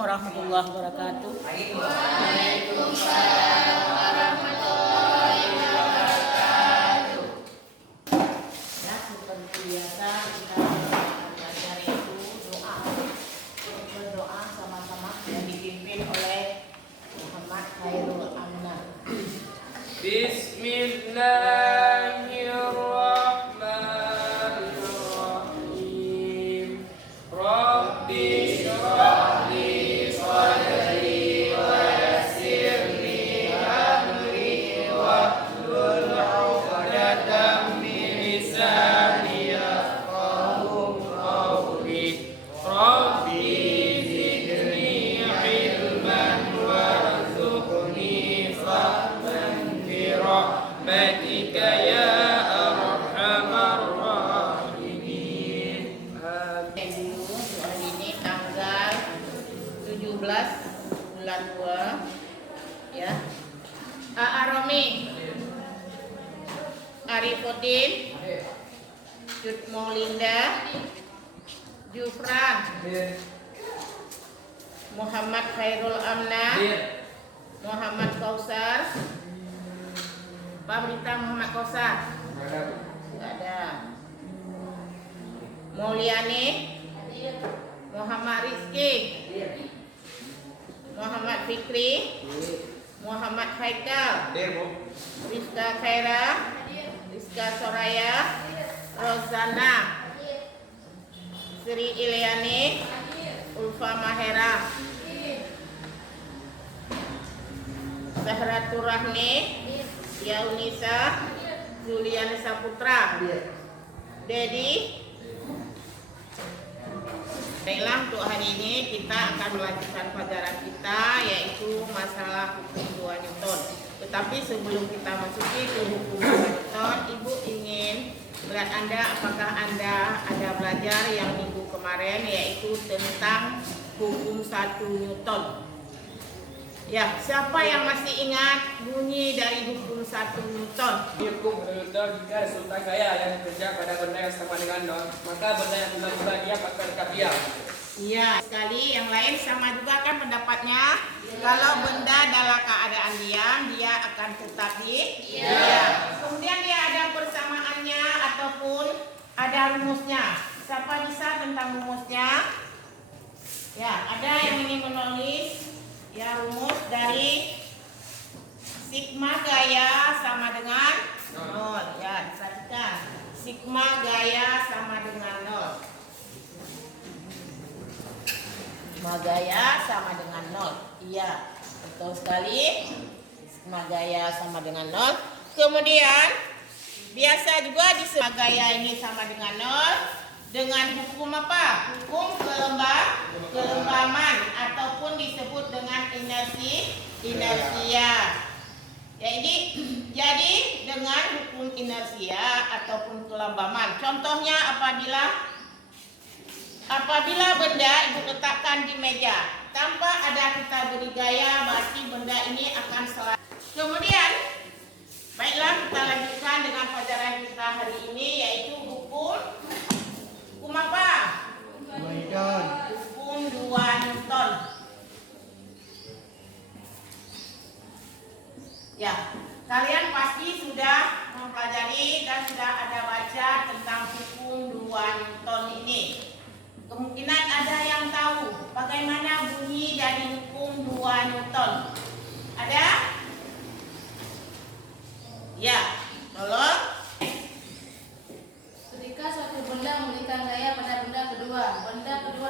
warahmatullahi wabarakatuh. Waalaikumsalam warahmatullahi wabarakatuh. Ya, seperti biasa kita belajar itu doa. Berdoa sama-sama yang dipimpin oleh Muhammad Khairul Amna. Bismillahirrahmanirrahim. Rabbi shrah li sadri wa yassir li amri wahlul 'uqdatam min lisani yafqahu qawli. Rabbi zidni ilman warzuqni fahman bi rahmatika ya arhamar rahimin. Amin. Dulu hari ini tanggal 17 bulan 2 ya. Aromi Arifudin Jutmolinda Jufran Muhammad Khairul Amna Muhammad Kausar. Pak Berita Muhammad Kausar nggak ada. Mulyani Muhammad Rizki Muhammad Fikri Muhammad Haikal Rizka Khaira Rizka Soraya Rozana Sri Ilyani Ulfa Mahera Zahratur Rahmi Yaunisa Juliana Saputra Dedi. Baiklah, untuk hari ini kita akan melanjutkan pelajaran kita, yaitu masalah hukum 2 Newton. Tetapi sebelum kita masuki ke hukum 2 Newton, Ibu ingin melihat Anda apakah Anda ada belajar yang minggu kemarin, yaitu tentang hukum 1 Newton. Ya, siapa yang masih ingat bunyi dari hukum 1 Newton? Hukum Newton, jika resultan gaya yang bekerja pada benda yang sama dengan nol, maka benda yang berubah dia akan dekat dia. Iya, sekali yang lain sama juga kan pendapatnya. Kalau benda dalam keadaan diam, dia akan tetap diam. Kemudian dia ada persamaannya ataupun ada rumusnya. Siapa bisa tentang rumusnya? Ya, ada yang ingin menulis ya rumus dari sigma gaya sama dengan 0. Ya, diperhatikan. Sigma gaya sama dengan 0. Sigma gaya sama dengan 0. Iya, betul sekali. Sigma gaya sama dengan 0. Kemudian biasa juga di sigma gaya ini sama dengan 0 dengan hukum apa? Hukum kelembaman ataupun disebut dengan inersia. Jadi dengan hukum inersia ataupun kelembaman. Contohnya apabila benda Ibu letakkan di meja tanpa ada kita beri gaya, berarti benda ini akan selalu. Kemudian baiklah, kita lanjutkan dengan pelajaran kita hari ini, yaitu hukum apa? Hukum 2 Newton. Ya, kalian pasti sudah mempelajari dan sudah ada baca tentang hukum 2 Newton ini. Kemungkinan ada yang tahu bagaimana bunyi dari hukum 2 Newton. Ada? Ya, tolong. Ketika suatu benda memberikan gaya pada benda kedua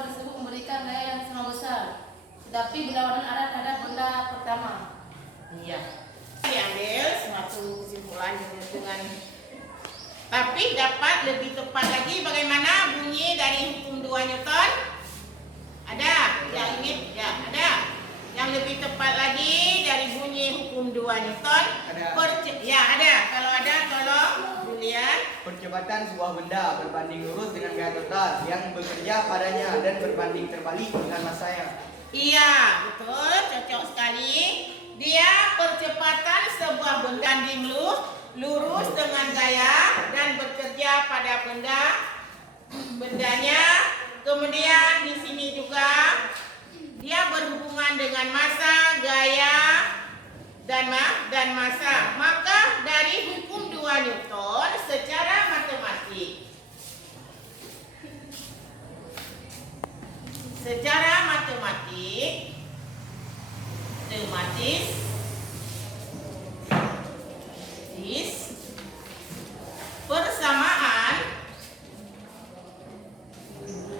disebut memberikan gaya yang sama besar. Tetapi berlawanan arah terhadap benda pertama. Iya. Diambil suatu kesimpulan dengan tapi dapat lebih tepat lagi bagaimana bunyi dari hukum 2 Newton? Ada yang ingin? Ya, ada. Yang lebih tepat lagi dari bunyi hukum 2 Newton? Ada. Ya, ada. Kalau ada, tolong dilihat. Percepatan sebuah benda berbanding lurus dengan gaya total yang bekerja padanya dan berbanding terbalik dengan masanya. Iya, betul, cocok sekali. Dia percepatan sebuah benda banding lurus dengan gaya dan bekerja pada bendanya. Kemudian di sini juga dia dan massa. Maka dari hukum 2 Newton secara matematik persamaan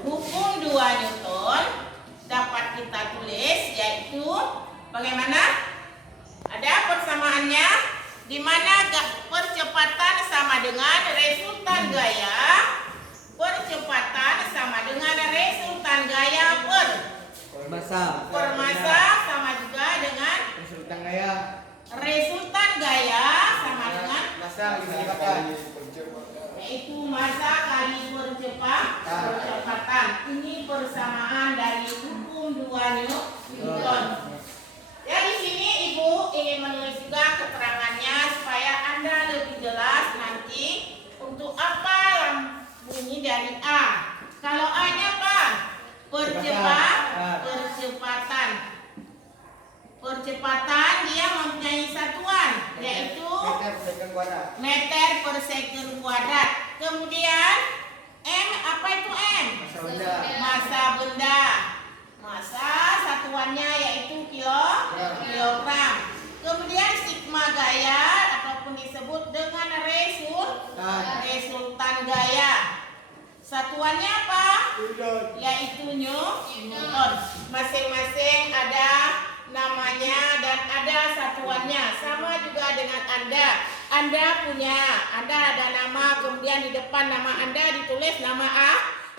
hukum 2 Newton dapat kita tulis, yaitu bagaimana? Ada persamaannya, di mana percepatan sama dengan resultan gaya. Percepatan sama dengan resultan gaya per massa sama juga dengan resultan gaya resultan gaya sama dengan massa dipercepatkan, yaitu massa kali percepatan. Ini persamaan dari hukum 2 Newton. Ya, di sini Ibu ingin menulis juga keterangannya supaya Anda lebih jelas nanti untuk apa bunyi dari A. Kalau A-nya apa? Percepatan dia mempunyai satuan, yaitu meter per second kuadrat. Kemudian M, apa itu M? Massa benda. Massa satuannya yaitu kilogram. Kemudian sigma gaya ataupun disebut dengan resultan gaya. Satuannya apa? Yaitu Newton. Masing-masing ada namanya dan ada satuannya. Sama juga dengan Anda. Anda ada nama, kemudian di depan nama Anda ditulis nama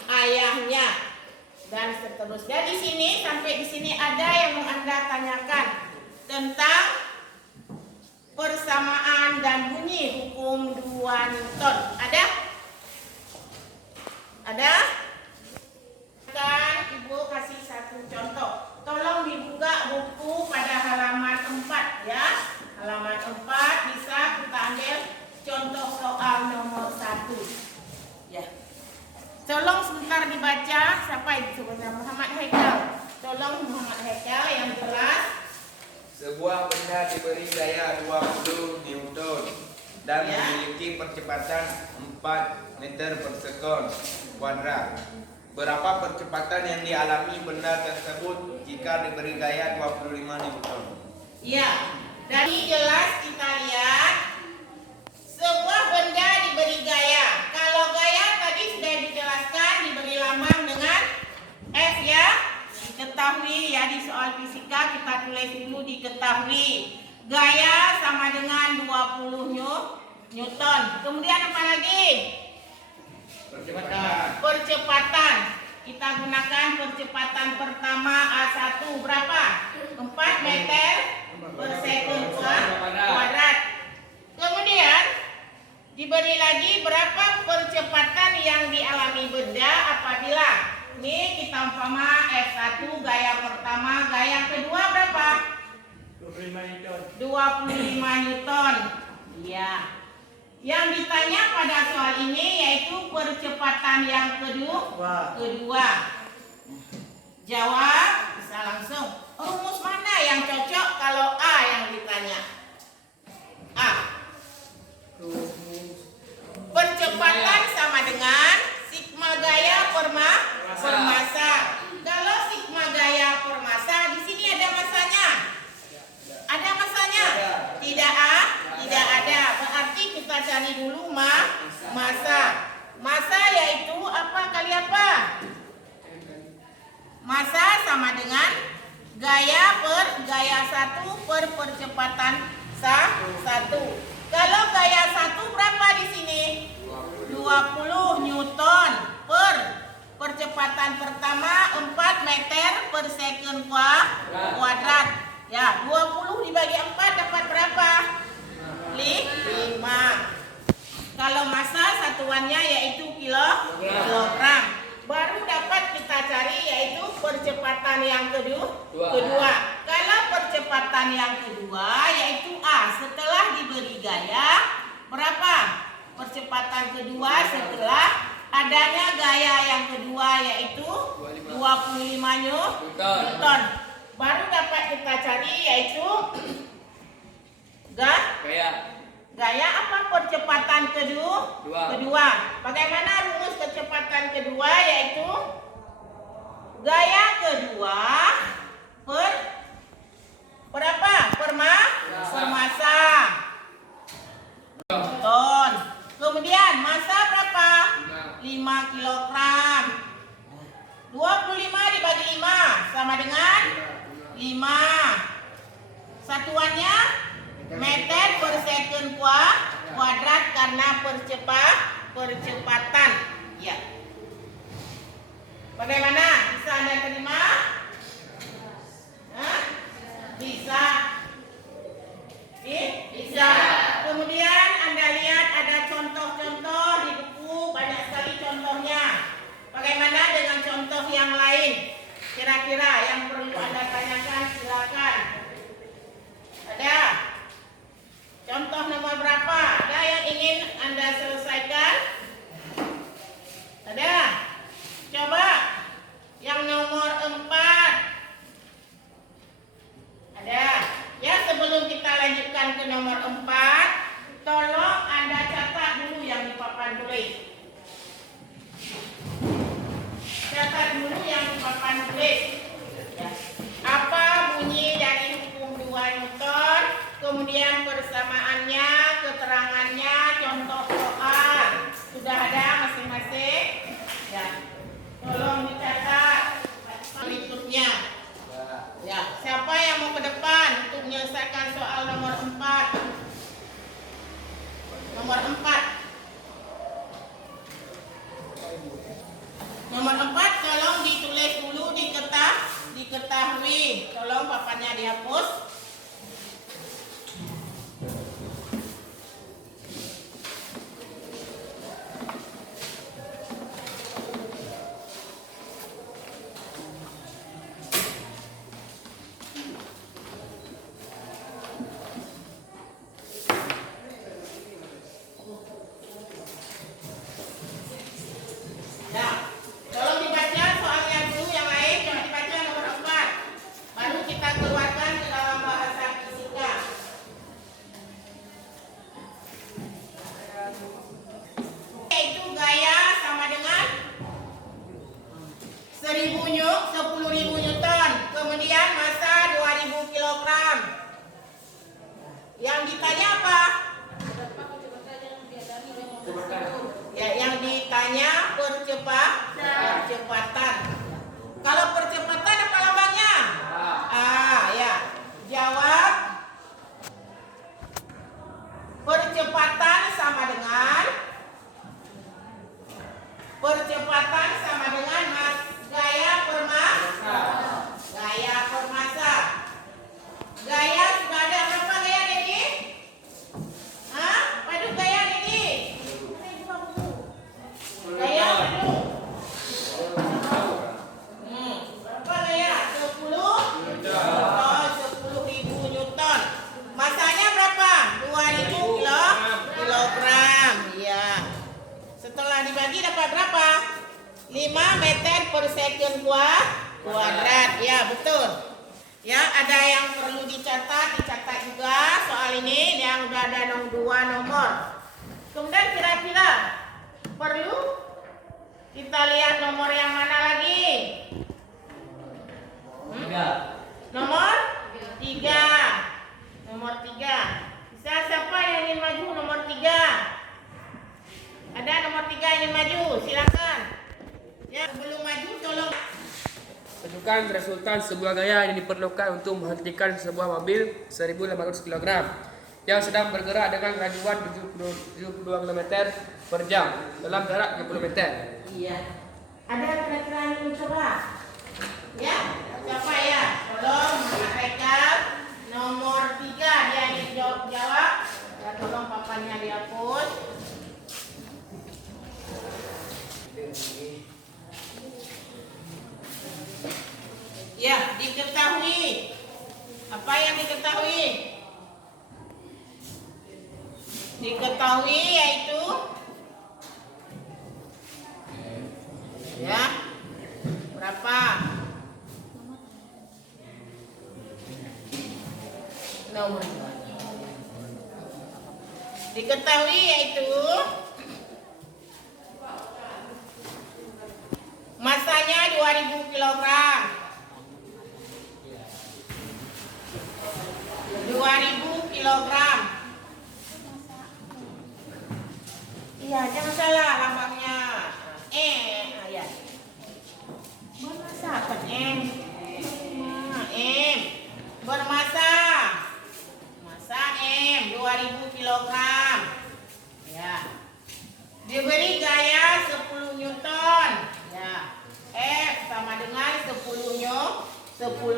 ayahnya. Dan seterusnya. Di sini sampai di sini ada yang mau Anda tanyakan tentang persamaan dan bunyi hukum 2 Newton. Ada? Kan Ibu kasih satu contoh. Tolong dibuka buku pada halaman 4 ya. Halaman 4 bisa kita ambil contoh soal nomor 1. Ya. Tolong sebentar dibaca. Siapa itu sebenarnya? Muhammad Haikal. Tolong Muhammad Haikal yang jelas. Sebuah benda diberi gaya 20 Newton dan memiliki percepatan 4 meter per sekon kuadrat. Berapa percepatan yang dialami benda tersebut jika diberi gaya 25 Newton? Ya, dari jelas kita lihat sebuah benda diberi gaya. Kalau gaya tadi sudah dijelaskan, diberi lambang dengan F ya. Diketahui ya, di soal fisika kita tulis dulu diketahui. Gaya sama dengan 20 Newton. Kemudian apa lagi? Percepatan. Kita gunakan percepatan pertama A1 berapa? 4 meter per second kuadrat. Kemudian diberi lagi berapa percepatan yang dialami benda apabila ini kita umpama F1 gaya pertama, gaya kedua berapa? 25 Newton. Ya. Yang ditanya pada soal ini yaitu percepatan yang kedua. Jawab bisa langsung. Rumus mana yang cocok kalau A yang ditanya? A. Percepatan sama dengan sigma gaya per massa. Kalau sigma gaya per massa, di sini ada massanya? Ada massanya? Tidak ada. Berarti kita cari dulu massa. Massa yaitu apa kali apa? Massa sama dengan gaya 1 per percepatan 1. Kalau gaya 1 berapa di sini? 20 Newton per percepatan pertama 4 meter per second kuadrat. Ya, 20 dibagi 4 dapat berapa? 5. Kalau massa satuannya yaitu kilogram. Baru dapat kita cari yaitu percepatan yang kedua. Kalau percepatan yang kedua yaitu A, setelah diberi gaya berapa? Percepatan kedua setelah adanya gaya yang kedua yaitu 25 Newton. Baru dapat kita cari yaitu Gaya. Gaya apa percepatan kedua? Dua. Bagaimana rumus kecepatan kedua? Yaitu gaya kedua per berapa? Per massa. Ton. Kemudian massa berapa? 5 kilogram. 25 dibagi 5 sama dengan 5. Satuannya meter per second kuadrat karena percepatan. Ya. Bagaimana? Bisa Anda terima? Hah? Bisa. Bisa. Kemudian Anda lihat ada contoh-contoh di buku, banyak sekali contohnya. Bagaimana dengan contoh yang lain? Kira-kira yang perlu Anda tanyakan, silakan. Ada? Contoh nomor berapa? Ada yang ingin Anda selesaikan? Ada? Coba. Yang nomor 4. Ada? Ya, sebelum kita lanjutkan ke nomor 4, tolong Anda catat dulu yang di papan tulis. Catat dulu yang di papan tulis. Ya. Apa bunyi dari hukum 2 Newton? Kemudian persamaannya, keterangannya, contoh soal. Sudah ada masing-masing? Ya. Tolong dicatat berikutnya. Ya, siapa yang mau ke depan untuk menyelesaikan soal nomor 4? Nomor 4. Nomor 4 tolong ditulis dulu, diketahui. Tolong papannya dihapus. Nah, tolong dibaca soalnya dulu, yang lain jangan dibaca nomor 4. Baru kita keluarkan ke dalam bahasa fisika. Yaitu gaya sama dengan 10.000 Newton. Kemudian massa 2.000 kilogram. Yang ditanya apa? Ya, yang ditanya percepatan. Kalau percepatan apa lambangnya? Ya. Jawab. Percepatan sama dengan gaya per massa. Gaya sudah ada berapa gaya, Dedi? Hah? Padu gaya, Dedi? Gaya padu. Berapa gaya? 10? Oh, 10.000 Newton. Masanya berapa? 2.000 kilogram. Iya. Setelah dibagi dapat berapa? 5 meter per second kuadrat. Ya, betul. Ya, ada yang perlu dicatat juga soal ini yang udah ada 2 nomor. Kemudian kira-kira perlu kita lihat nomor yang mana lagi? Nomor 3. Nomor 3. Bisa siapa yang ingin maju nomor 3? Ada nomor 3 yang ingin maju? Silakan. Ya, sebelum maju tolong Tentukan resultan sebuah gaya yang diperlukan untuk menghentikan sebuah mobil 1.800 kg yang sedang bergerak dengan kelajuan 72 km per jam dalam jarak 30 meter. Iya. Ada kira-kira yang ingin coba? Ya, siapa ya? Tolong rekap nomor 3 dia ingin jawab. Ya, tolong papannya dihapus. Ya, diketahui. Apa yang diketahui? Diketahui yaitu ya berapa? Nomor Diketahui yaitu masanya 2000 kg. 2000 kg. Iya, jangan salah lambangnya. Ya. Bermasa kan M. M. Bermasa. Masa M 2000 kg. Ya. Diberi gaya 10 Newton. Ya. F sama dengan 10 Newton. 10.000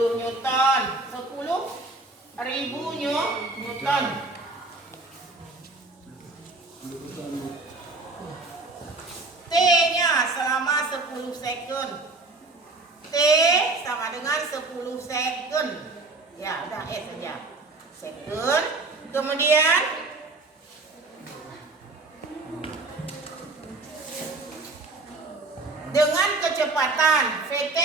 Newton. T-nya selama 10 second. T sama dengan 10 second. Ya, udah S saja. Second. Kemudian dengan kecepatan VT.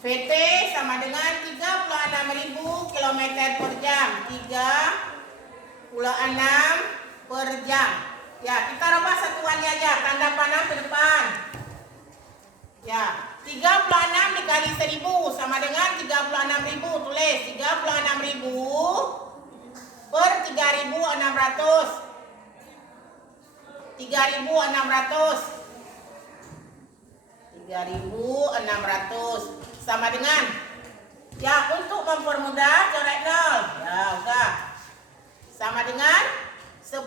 VT sama dengan 36.000 km per jam. 36 per jam. Ya, kita rubah satuannya aja, tanda panah ke depan. Ya, 36 dikali 1000 sama dengan 36.000. Tulis 36.000 per 3.600. 3.600 sama dengan, ya, untuk mempermudah coret 0. Ya, udah. Sama dengan 10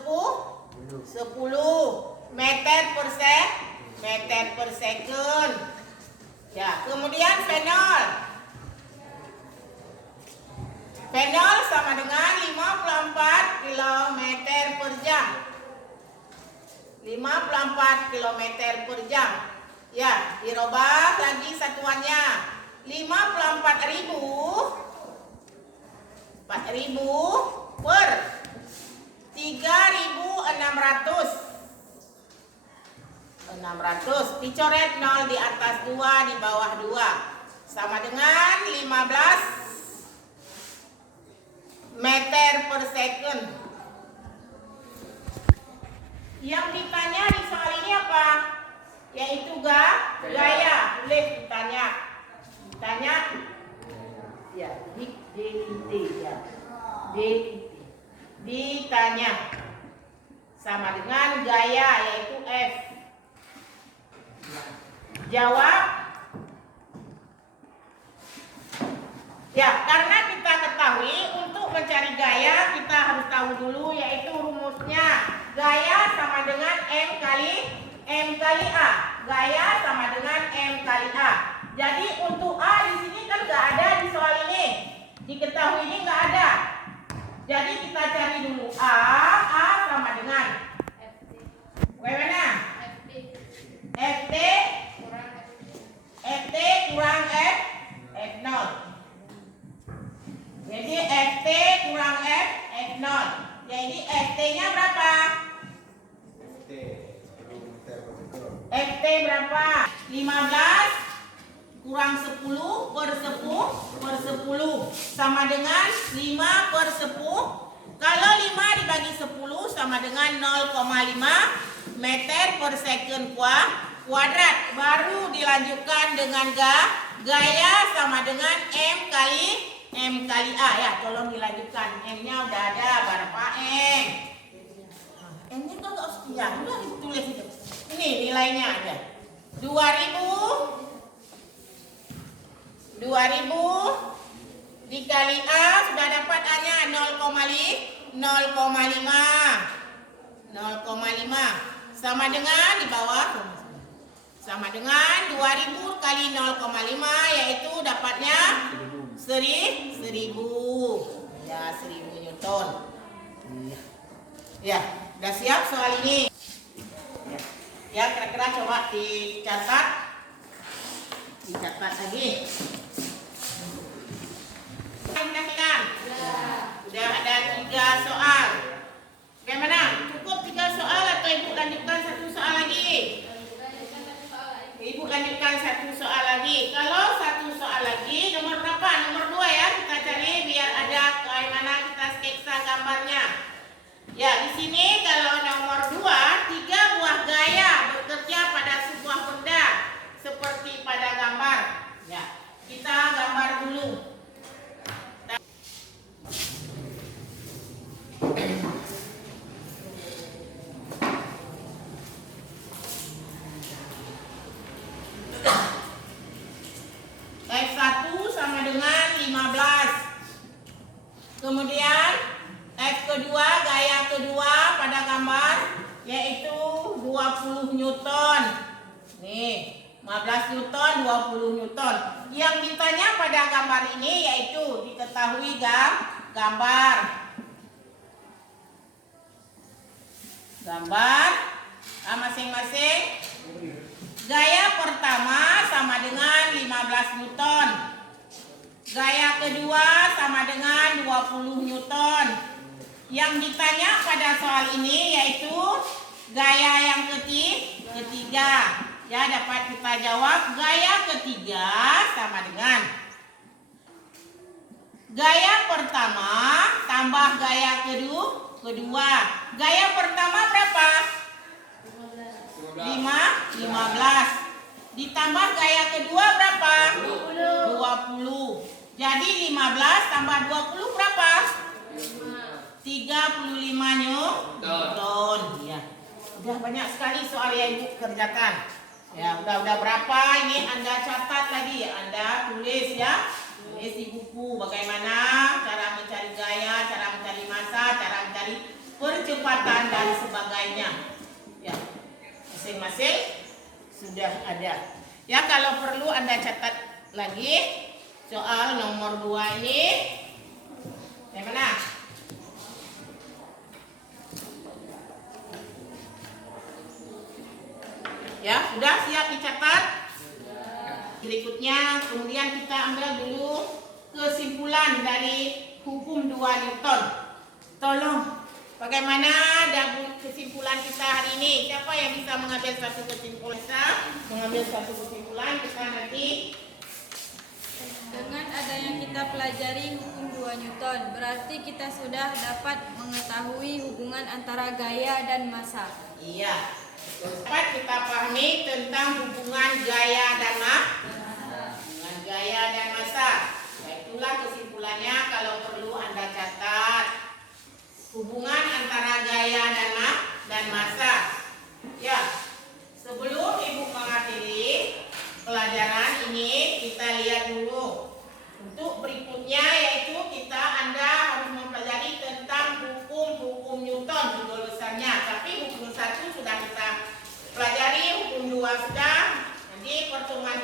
meter per second. Ya, kemudian fenol. Fenol sama dengan 54 km per jam. 54 km per jam. Ya, dirubah lagi satuannya. 54.000 per 3.600. 600 dicoret 0 di atas 2 di bawah 2 sama dengan 15 meter per second. Yang ditanya di soal ini apa? Yaitu gaya. Boleh ditanya ya, DIT ya. Ditanya sama dengan gaya yaitu F. Jawab. Ya, karena kita ketahui untuk mencari gaya kita harus tahu dulu yaitu rumusnya. Gaya sama dengan M kali A. Gaya sama dengan M kali A. Jadi untuk A di sini kan nggak ada di soal ini. Diketahui ini nggak ada. Jadi kita cari dulu A sama dengan bagaimana? FT kurang F0. Jadi FT kurang F0. Jadi FT-nya berapa? FT berapa? 15 kurang 10 per 10 sama dengan 5 per 10. Kalau 5 dibagi 10 sama dengan 0,5 meter per second kuadrat. Baru dilanjutkan dengan gaya sama dengan M kali A. Ya, tolong dilanjutkan. M-nya udah ada berapa M? M-nya kan nggak usah. Ya, udah ditulis itu. Ini nilainya aja. 2000 dikali A sudah dapat A-nya 0,5 sama dengan di bawah sama dengan 2000 kali 0,5 yaitu dapatnya 1000. Ya, 1000 Newton. Ya, udah siap soal ini. Ya, kira-kira coba dicatat lagi. Sudah ada 3 soal. Bagaimana? Cukup 3 soal atau Ibu lanjutkan 1 soal lagi? Ibu lanjutkan 1 soal lagi. Kalau 1 soal lagi, nomor berapa? Nomor 2 ya. Kita cari biar ada bagaimana kita sketsa Ya, di sini kalau nomor 2, 3 buah gaya bekerja pada sebuah benda seperti pada gambar. Ya, kita gambar dulu. X1 sama dengan 15. Kemudian X kedua, gaya kedua pada gambar yaitu 20 Newton. Nih, 15 Newton, 20 Newton. Yang ditanya pada gambar ini yaitu diketahui gambar. Masing-masing. Gaya pertama sama dengan 15 Newton. Gaya kedua sama dengan 20 Newton. Yang ditanya pada soal ini yaitu gaya yang ketiga. Ya, dapat kita jawab gaya ketiga sama dengan gaya pertama tambah gaya kedua. Gaya pertama berapa? 15. Ditambah gaya kedua berapa? 20. Jadi 15 tambah 20 berapa? 35 Newton. Ya. Udah banyak sekali soal yang Ibu kerjakan. Ya, udah berapa ini Anda catat lagi ya, Anda tulis ya. Tulis di buku bagaimana cara mencari gaya, cara mencari massa, cara mencari percepatan dan sebagainya. Ya. Masing-masing sudah ada. Ya, kalau perlu Anda catat lagi soal nomor 2 ini. Yang mana? Ya, sudah siap dicatat? Berikutnya, kemudian kita ambil dulu kesimpulan dari hukum 2 Newton. Tolong, bagaimana kesimpulan kita hari ini? Siapa yang bisa mengambil satu kesimpulan? Kita nanti. Dengan adanya kita pelajari hukum 2 Newton, berarti kita sudah dapat mengetahui hubungan antara gaya dan massa. Iya. Dapat kita pahami tentang hubungan gaya dan massa. Itulah kesimpulannya, kalau perlu Anda catat. Hubungan antara gaya dan massa. Ya. Sebelum Ibu mengakhiri pelajaran ini, kita lihat dulu. Untuk berikutnya yaitu Anda harus mempelajari tentang hukum Newton judul besarnya. Tapi hukum 1 sudah kita pelajari, hukum 2 sudah. Nanti pertemuan